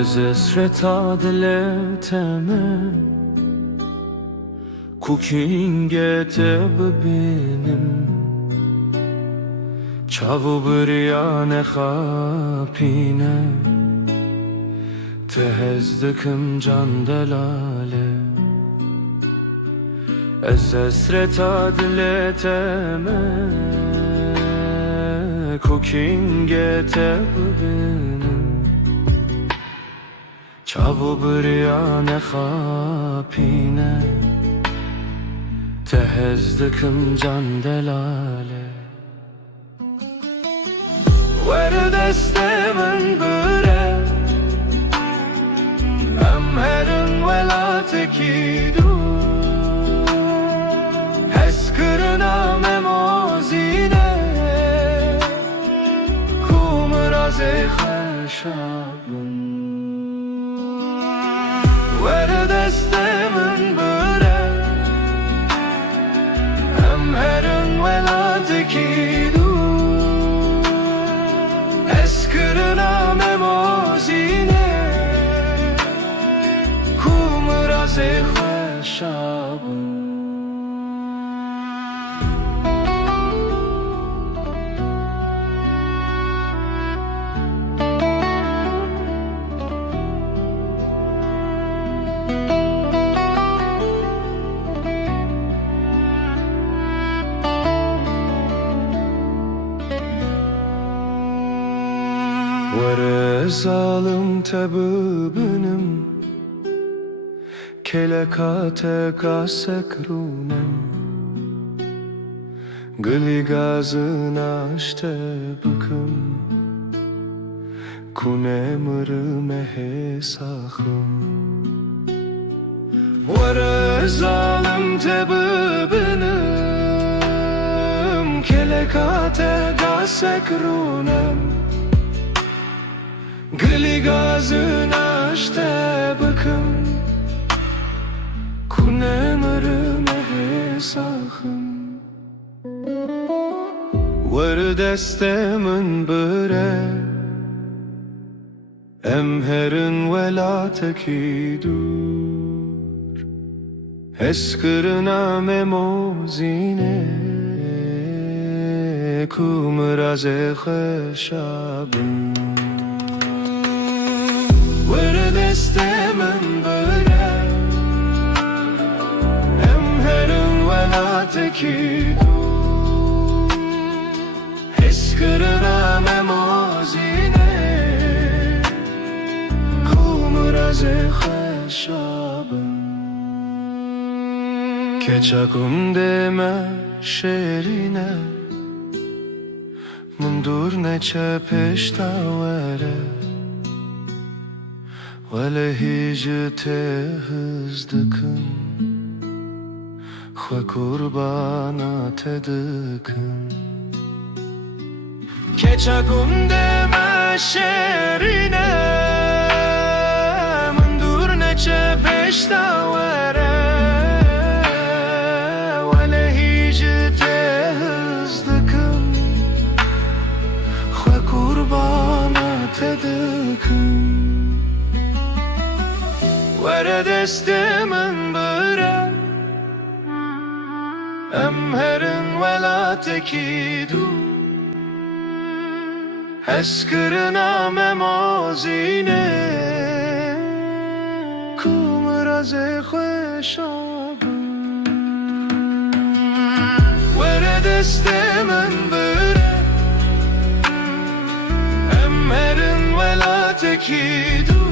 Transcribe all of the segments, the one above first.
Ez esreta dileteme Kukingete bebinim Çavu biryane khapine Tehezdikim can delale Ez esreta dileteme Kukingete bebinim Çavu biryane khapine Tehezdikim can delale Werdestemen bire Emherin velatekidu Heskırına memozine Kumraze khashabın Werdestemen bire Emherin velatekidu Eskırına memozine Kumraze khashabın Vere zalim tebübünüm Kelekate kasekrunem Gli gazın aşte bıkım Kunemrime hesahım Vere zalim tebübünüm Kelekate kasekrunem Gli gazın aşte bakım Kunemrime hesahım Werdestemin bire Emherin velatekidur Eskırına memozine Kumraze khashabın Werdestemen bire Emherin velatekidu Eskırına memozine Kumraze khashabın Keçakum deme şerine Mundur neçe peştavere Vele hicte hızdıkın Xwe kurbana tedıkın Keçakum deme şerine Mundur neçe peştavere Vele hicte hızdıkın Xwe kurbana tedıkın Werdestemen bire Emherin velatekidu Eskırına memozine Kumraze khashabın Werdestemen bire Emherin velatekidu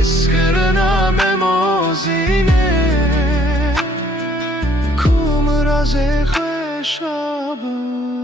Eskırına memozine Kumraze khashabın